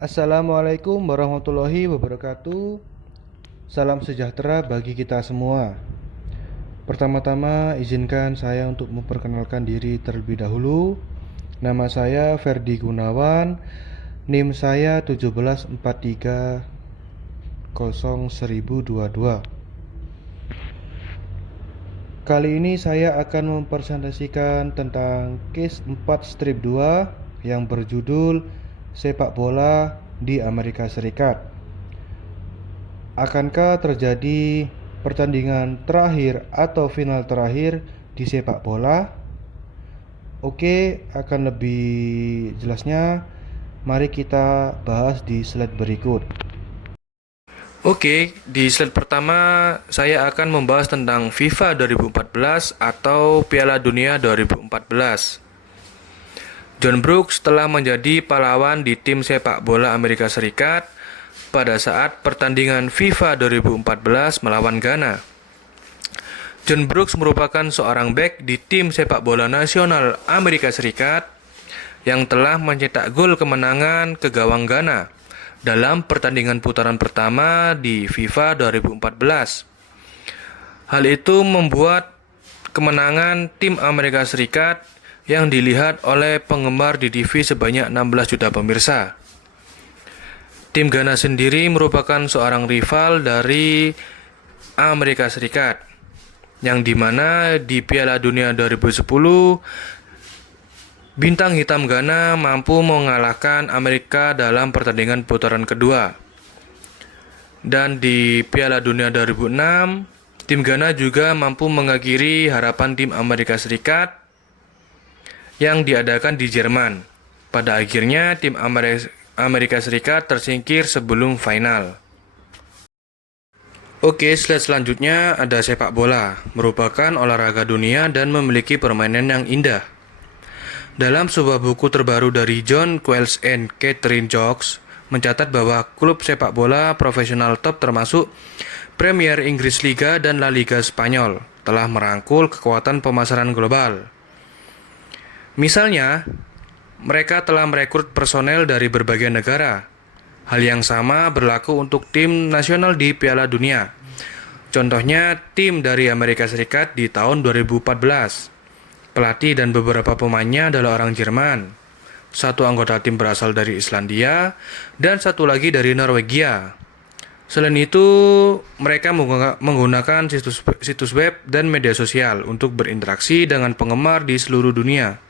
Assalamualaikum warahmatullahi wabarakatuh. Salam sejahtera bagi kita semua. Pertama-tama izinkan saya untuk memperkenalkan diri terlebih dahulu. Nama saya Ferdi Gunawan, NIM saya 174301022. Kali ini saya akan mempresentasikan tentang case 4 strip 2 yang berjudul sepak bola di Amerika Serikat. Akankah terjadi pertandingan terakhir atau final terakhir di sepak bola? Oke, akan lebih jelasnya mari kita bahas di slide berikut. Oke, di slide pertama saya akan membahas tentang FIFA 2014 atau Piala Dunia 2014. John Brooks telah menjadi pahlawan di tim sepak bola Amerika Serikat pada saat pertandingan FIFA 2014 melawan Ghana. John Brooks merupakan seorang bek di tim sepak bola nasional Amerika Serikat yang telah mencetak gol kemenangan ke gawang Ghana dalam pertandingan putaran pertama di FIFA 2014. Hal itu membuat kemenangan tim Amerika Serikat yang dilihat oleh penggemar di TV sebanyak 16 juta pemirsa. Tim Ghana sendiri merupakan seorang rival dari Amerika Serikat, yang dimana di Piala Dunia 2010, bintang hitam Ghana mampu mengalahkan Amerika dalam pertandingan putaran kedua. Dan di Piala Dunia 2006, tim Ghana juga mampu mengakhiri harapan tim Amerika Serikat yang diadakan di Jerman. Pada akhirnya, tim Amerika Serikat tersingkir sebelum final. Oke, slide selanjutnya ada sepak bola, merupakan olahraga dunia dan memiliki permainan yang indah. Dalam sebuah buku terbaru dari John Quelch and Catherine Jocks, mencatat bahwa klub sepak bola profesional top termasuk Premier Inggris Liga dan La Liga Spanyol telah merangkul kekuatan pemasaran global. Misalnya, mereka telah merekrut personel dari berbagai negara. Hal yang sama berlaku untuk tim nasional di Piala Dunia. Contohnya, tim dari Amerika Serikat di tahun 2014. Pelatih dan beberapa pemainnya adalah orang Jerman. Satu anggota tim berasal dari Islandia, dan satu lagi dari Norwegia. Selain itu, mereka menggunakan situs web dan media sosial untuk berinteraksi dengan penggemar di seluruh dunia.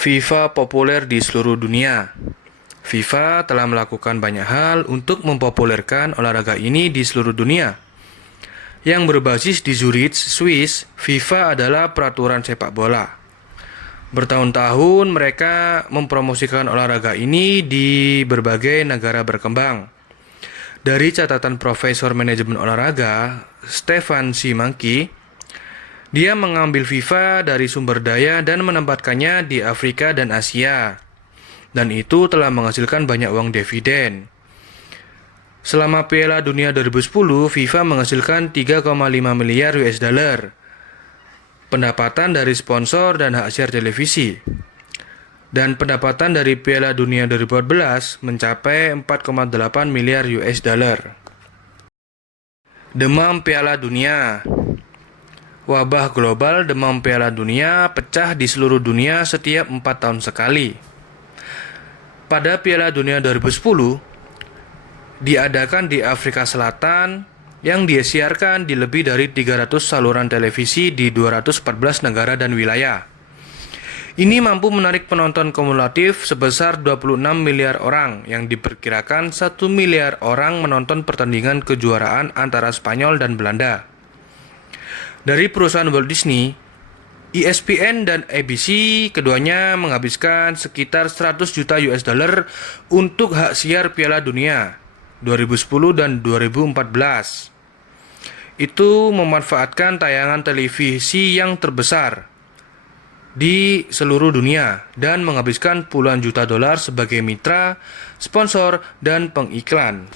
FIFA populer di seluruh dunia. FIFA telah melakukan banyak hal untuk mempopulerkan olahraga ini di seluruh dunia. Yang berbasis di Zurich, Swiss, FIFA adalah peraturan sepak bola. Bertahun-tahun mereka mempromosikan olahraga ini di berbagai negara berkembang. Dari catatan Profesor Manajemen Olahraga, Stefan Szymanski, dia mengambil FIFA dari sumber daya dan menempatkannya di Afrika dan Asia. Dan itu telah menghasilkan banyak uang dividen. Selama Piala Dunia 2010, FIFA menghasilkan 3,5 miliar US dollar pendapatan dari sponsor dan hak siar televisi. Dan pendapatan dari Piala Dunia 2014 mencapai 4,8 miliar US dollar. Demam Piala Dunia. Wabah global demam Piala Dunia pecah di seluruh dunia setiap 4 tahun sekali. Pada Piala Dunia 2010, diadakan di Afrika Selatan yang disiarkan di lebih dari 300 saluran televisi di 214 negara dan wilayah. Ini mampu menarik penonton kumulatif sebesar 26 miliar orang, yang diperkirakan 1 miliar orang menonton pertandingan kejuaraan antara Spanyol dan Belanda. Dari perusahaan Walt Disney, ESPN dan ABC keduanya menghabiskan sekitar 100 juta US dollar untuk hak siar Piala Dunia 2010 dan 2014. Itu memanfaatkan tayangan televisi yang terbesar di seluruh dunia dan menghabiskan puluhan juta dolar sebagai mitra, sponsor, dan pengiklan.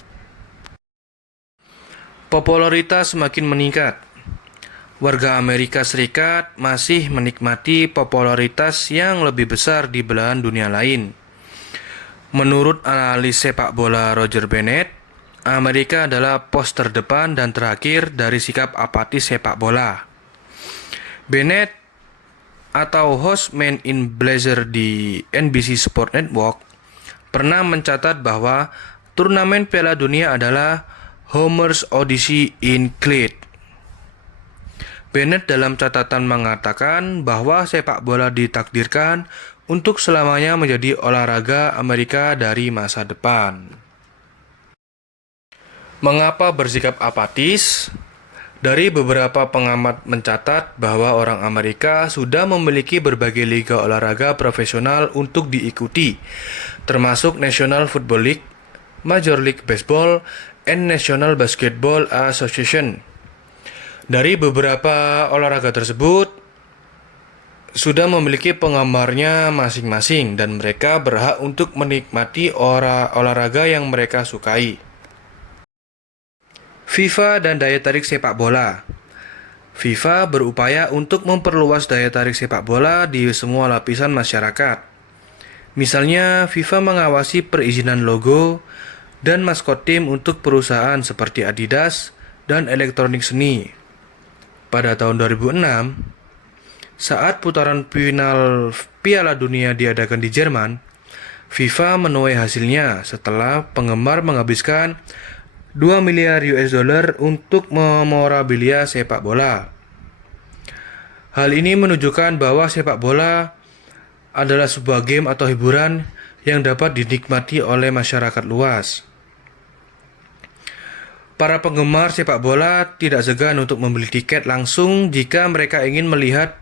Popularitas semakin meningkat. Warga Amerika Serikat masih menikmati popularitas yang lebih besar di belahan dunia lain. Menurut analis sepak bola Roger Bennett, Amerika adalah pos terdepan dan terakhir dari sikap apatis sepak bola. Bennett atau host Man in Blazer di NBC Sport Network pernah mencatat bahwa turnamen Piala Dunia adalah Homer's Odyssey in Cleat. Bennett dalam catatan mengatakan bahwa sepak bola ditakdirkan untuk selamanya menjadi olahraga Amerika dari masa depan. Mengapa bersikap apatis? Dari beberapa pengamat mencatat bahwa orang Amerika sudah memiliki berbagai liga olahraga profesional untuk diikuti, termasuk National Football League, Major League Baseball, and National Basketball Association. Dari beberapa olahraga tersebut, sudah memiliki penggemarnya masing-masing dan mereka berhak untuk menikmati olahraga yang mereka sukai. FIFA dan daya tarik sepak bola. FIFA berupaya untuk memperluas daya tarik sepak bola di semua lapisan masyarakat. Misalnya, FIFA mengawasi perizinan logo dan maskot tim untuk perusahaan seperti Adidas dan elektronik seni. Pada tahun 2006, saat putaran final Piala Dunia diadakan di Jerman, FIFA menuai hasilnya setelah penggemar menghabiskan 2 miliar US dollar untuk memorabilia sepak bola. Hal ini menunjukkan bahwa sepak bola adalah sebuah game atau hiburan yang dapat dinikmati oleh masyarakat luas. Para penggemar sepak bola tidak segan untuk membeli tiket langsung jika mereka ingin melihat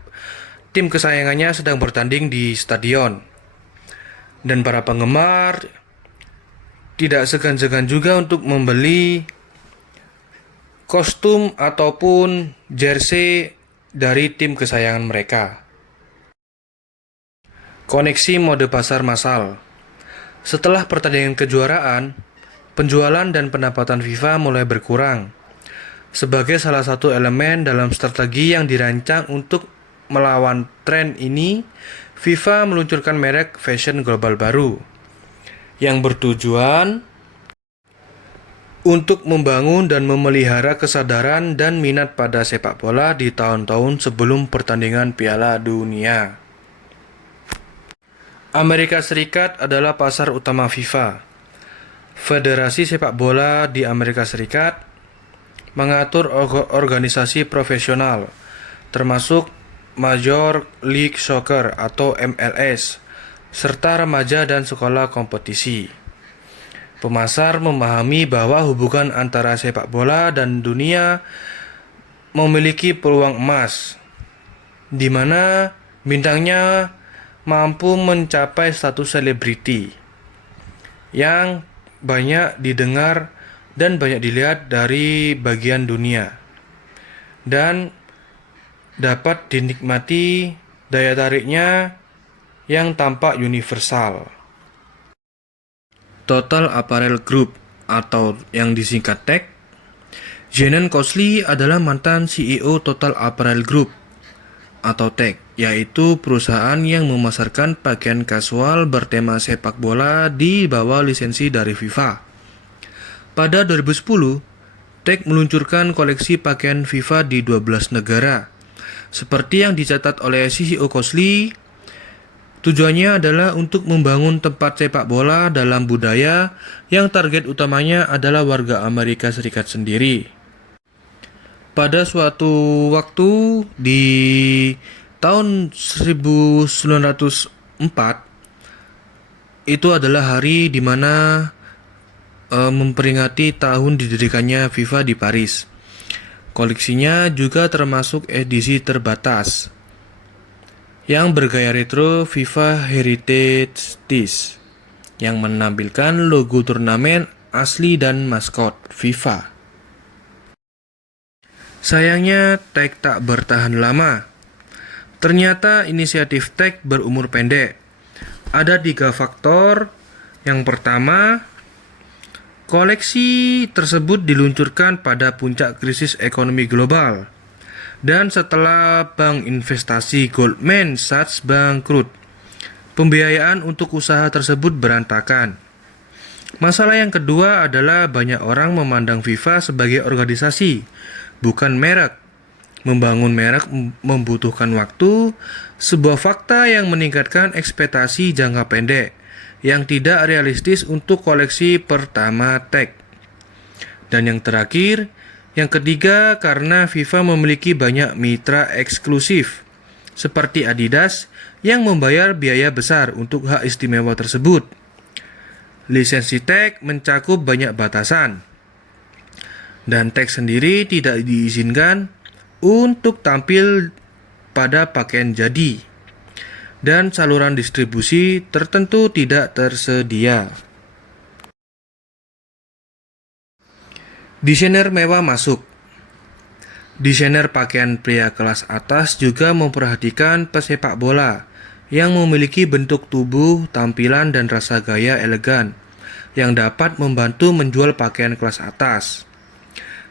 tim kesayangannya sedang bertanding di stadion. Dan para penggemar tidak segan-segan juga untuk membeli kostum ataupun jersey dari tim kesayangan mereka. Koneksi mode pasar massal. Setelah pertandingan kejuaraan, penjualan dan pendapatan FIFA mulai berkurang. Sebagai salah satu elemen dalam strategi yang dirancang untuk melawan tren ini, FIFA meluncurkan merek fashion global baru yang bertujuan untuk membangun dan memelihara kesadaran dan minat pada sepak bola di tahun-tahun sebelum pertandingan Piala Dunia. Amerika Serikat adalah pasar utama FIFA. Federasi sepak bola di Amerika Serikat mengatur organisasi profesional, termasuk Major League Soccer atau MLS, serta remaja dan sekolah kompetisi. Pemasar memahami bahwa hubungan antara sepak bola dan dunia memiliki peluang emas, di mana bintangnya mampu mencapai status selebriti yang banyak didengar dan banyak dilihat dari bagian dunia, dan dapat dinikmati daya tariknya yang tampak universal. Total Apparel Group atau yang disingkat TAG. Shannon Cossley adalah mantan CEO Total Apparel Group atau TAG, yaitu perusahaan yang memasarkan pakaian kasual bertema sepak bola di bawah lisensi dari FIFA. Pada 2010, TAG meluncurkan koleksi pakaian FIFA di 12 negara. Seperti yang dicatat oleh CEO Cossley, tujuannya adalah untuk membangun tempat sepak bola dalam budaya yang target utamanya adalah warga Amerika Serikat sendiri. Pada suatu waktu di tahun 1904, itu adalah hari di mana memperingati tahun didirikannya FIFA di Paris. Koleksinya juga termasuk edisi terbatas yang bergaya retro FIFA Heritage Tees yang menampilkan logo turnamen asli dan maskot FIFA. Sayangnya TAG tak bertahan lama. Ternyata inisiatif TAG berumur pendek. Ada 3 faktor. Yang pertama, koleksi tersebut diluncurkan pada puncak krisis ekonomi global dan setelah bank investasi Goldman Sachs bangkrut. Pembiayaan untuk usaha tersebut berantakan. Masalah yang kedua adalah banyak orang memandang FIFA sebagai organisasi, bukan merek. Membangun merek membutuhkan waktu, sebuah fakta yang meningkatkan ekspektasi jangka pendek, yang tidak realistis untuk koleksi pertama tag. Dan yang terakhir, yang ketiga, karena FIFA memiliki banyak mitra eksklusif, seperti Adidas, yang membayar biaya besar untuk hak istimewa tersebut. Lisensi tag mencakup banyak batasan, dan tag sendiri tidak diizinkan untuk tampil pada pakaian jadi, dan saluran distribusi tertentu tidak tersedia. Desainer mewah masuk. Desainer pakaian pria kelas atas juga memperhatikan pesepak bola yang memiliki bentuk tubuh, tampilan, dan rasa gaya elegan yang dapat membantu menjual pakaian kelas atas.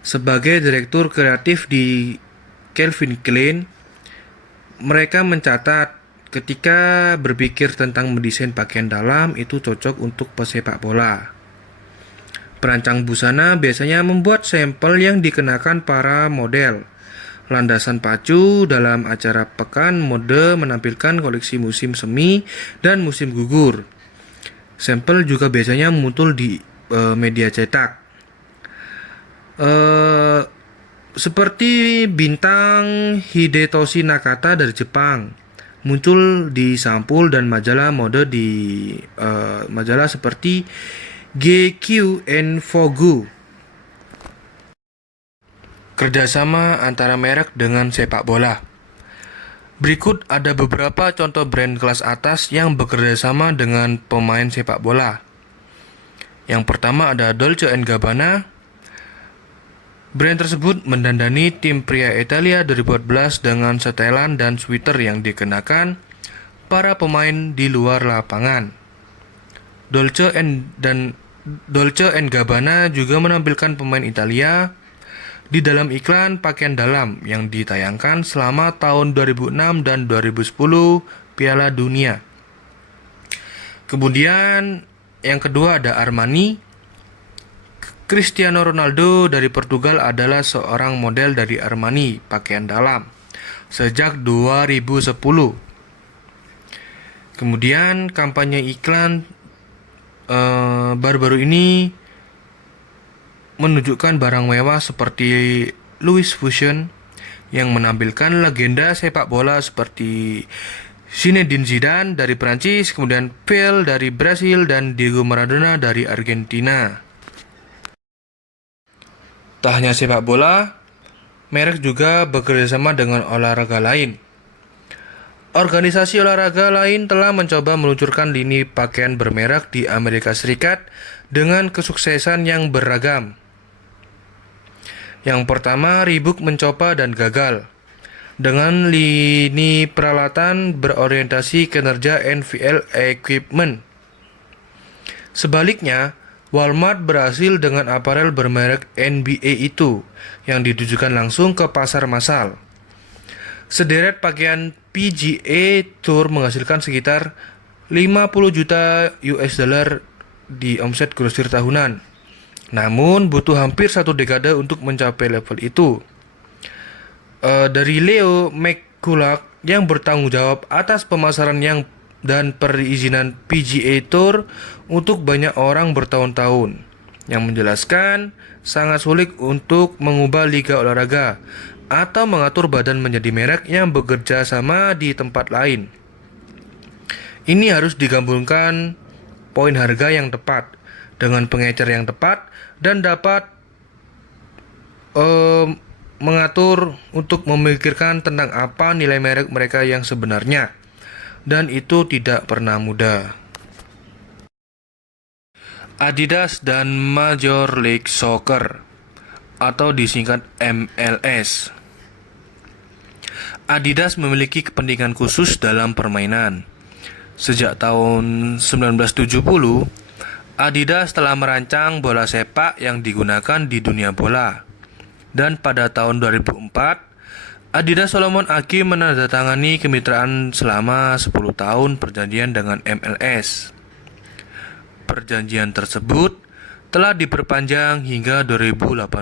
Sebagai direktur kreatif di Calvin Klein, mereka mencatat ketika berpikir tentang mendesain pakaian dalam itu cocok untuk pesepak bola. Perancang busana biasanya membuat sampel yang dikenakan para model. Landasan pacu dalam acara pekan mode menampilkan koleksi musim semi dan musim gugur. Sampel juga biasanya muncul di media cetak. Seperti bintang Hidetoshi Nakata dari Jepang muncul di sampul dan majalah mode di majalah seperti GQ and Vogue. Kerjasama antara merek dengan sepak bola. Berikut ada beberapa contoh brand kelas atas yang bekerjasama dengan pemain sepak bola. Yang pertama ada Dolce & Gabbana. Brand tersebut mendandani tim pria Italia 2014 dengan setelan dan sweater yang dikenakan para pemain di luar lapangan. Dolce & Gabbana juga menampilkan pemain Italia di dalam iklan pakaian dalam yang ditayangkan selama tahun 2006 dan 2010 Piala Dunia. Kemudian yang kedua ada Armani. Cristiano Ronaldo dari Portugal adalah seorang model dari Armani pakaian dalam sejak 2010. Kemudian kampanye iklan baru-baru ini menunjukkan barang mewah seperti Louis Vuitton yang menampilkan legenda sepak bola seperti Zinedine Zidane dari Prancis, kemudian Pele dari Brasil, dan Diego Maradona dari Argentina. Tak hanya sepak bola, merek juga bekerjasama dengan olahraga lain. Organisasi olahraga lain telah mencoba meluncurkan lini pakaian bermerek di Amerika Serikat dengan kesuksesan yang beragam. Yang pertama, Reebok mencoba dan gagal dengan lini peralatan berorientasi kinerja NFL Equipment. Sebaliknya, Walmart berhasil dengan aparel bermerek NBA itu yang ditujukan langsung ke pasar massal. Sederet pakaian PGA Tour menghasilkan sekitar 50 juta US dollar di omset grosir tahunan. Namun butuh hampir satu dekade untuk mencapai level itu. Dari Leo McCullough yang bertanggung jawab atas pemasaran dan perizinan PGA Tour untuk banyak orang bertahun-tahun, yang menjelaskan sangat sulit untuk mengubah liga olahraga atau mengatur badan menjadi merek yang bekerja sama di tempat lain. Ini harus digabungkan poin harga yang tepat dengan pengecer yang tepat dan dapat mengatur untuk memikirkan tentang apa nilai merek mereka yang sebenarnya. Dan itu tidak pernah mudah. Adidas dan Major League Soccer atau disingkat MLS. Adidas memiliki kepentingan khusus dalam permainan. Sejak tahun 1970, Adidas telah merancang bola sepak yang digunakan di dunia bola. Dan pada tahun 2004, Adidas Solomon Aki menandatangani kemitraan selama 10 tahun perjanjian dengan MLS. perjanjian tersebut telah diperpanjang hingga 2018.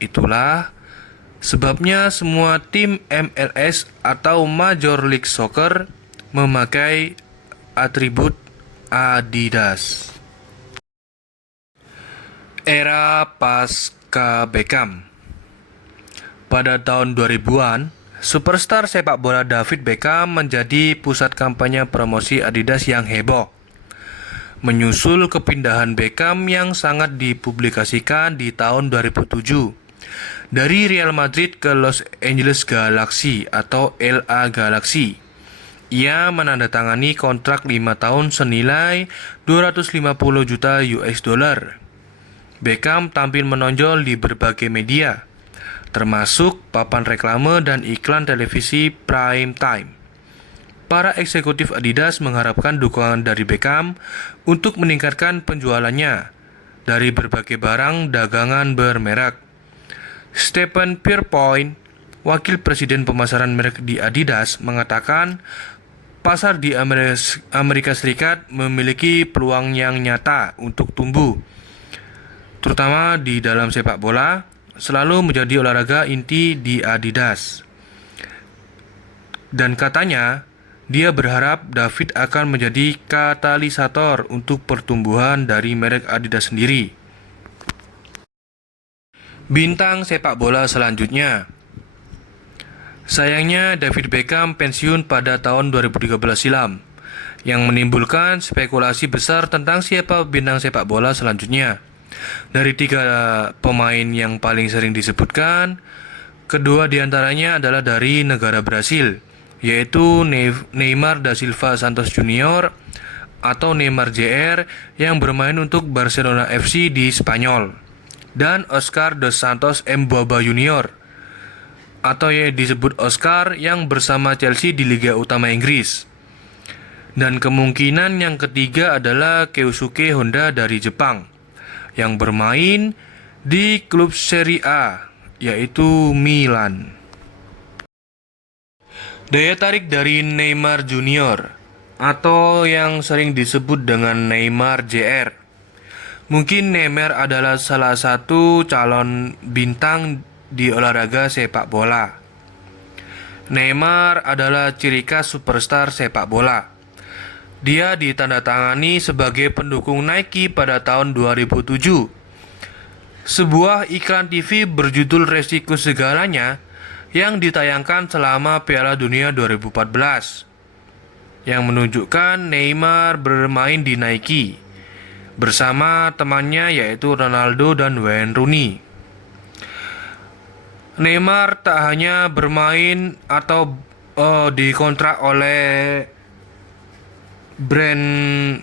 Itulah sebabnya semua tim MLS atau Major League Soccer memakai atribut Adidas. Era pasca Beckham. Pada tahun 2000-an, superstar sepak bola David Beckham menjadi pusat kampanye promosi Adidas yang heboh. Menyusul kepindahan Beckham yang sangat dipublikasikan di tahun 2007 dari Real Madrid ke Los Angeles Galaxy atau LA Galaxy. Ia menandatangani kontrak 5 tahun senilai 250 juta US dollar. Beckham tampil menonjol di berbagai media, termasuk papan reklame dan iklan televisi prime time. Para eksekutif Adidas mengharapkan dukungan dari Beckham untuk meningkatkan penjualannya dari berbagai barang dagangan bermerek. Stephen Pierpoint, wakil presiden pemasaran merek di Adidas, mengatakan pasar di Amerika Serikat memiliki peluang yang nyata untuk tumbuh, terutama di dalam sepak bola, selalu menjadi olahraga inti di Adidas. Dan katanya, dia berharap David akan menjadi katalisator untuk pertumbuhan dari merek Adidas sendiri. Bintang sepak bola selanjutnya. Sayangnya David Beckham pensiun pada tahun 2013 silam, yang menimbulkan spekulasi besar tentang siapa bintang sepak bola selanjutnya. Dari 3 pemain yang paling sering disebutkan, kedua diantaranya adalah dari negara Brasil, yaitu Neymar da Silva Santos Junior atau Neymar Jr. yang bermain untuk Barcelona FC di Spanyol, dan Oscar dos Santos Mboaba Junior atau yang disebut Oscar yang bersama Chelsea di Liga Utama Inggris. Dan kemungkinan yang ketiga adalah Keisuke Honda dari Jepang yang bermain di klub Serie A, yaitu Milan. Daya tarik dari Neymar Junior atau yang sering disebut dengan Neymar Jr. Mungkin Neymar adalah salah satu calon bintang di olahraga sepak bola. Neymar adalah ciri khas superstar sepak bola. Dia ditandatangani sebagai pendukung Nike pada tahun 2007. Sebuah iklan TV berjudul Resiko Segalanya yang ditayangkan selama Piala Dunia 2014, yang menunjukkan Neymar bermain di Nike bersama temannya yaitu Ronaldo dan Wayne Rooney. Neymar tak hanya bermain atau dikontrak oleh brand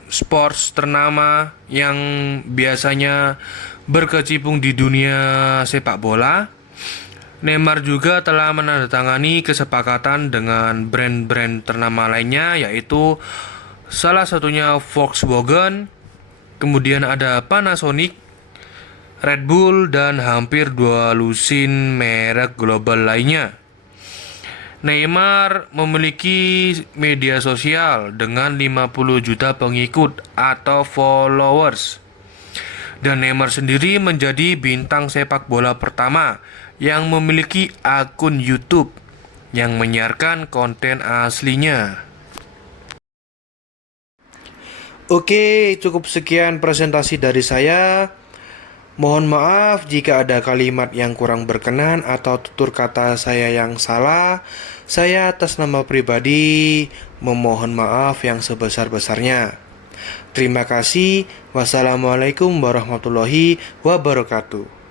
sports ternama yang biasanya berkecimpung di dunia sepak bola. Neymar juga telah menandatangani kesepakatan dengan brand-brand ternama lainnya, yaitu salah satunya Volkswagen, kemudian ada Panasonic, Red Bull, dan hampir 2 lusin merek global lainnya. Neymar memiliki media sosial dengan 50 juta pengikut atau followers. Dan Neymar sendiri menjadi bintang sepak bola pertama yang memiliki akun YouTube yang menyiarkan konten aslinya. Oke, cukup sekian presentasi dari saya. Mohon maaf jika ada kalimat yang kurang berkenan atau tutur kata saya yang salah. Saya atas nama pribadi memohon maaf yang sebesar-besarnya. Terima kasih. Wassalamualaikum warahmatullahi wabarakatuh.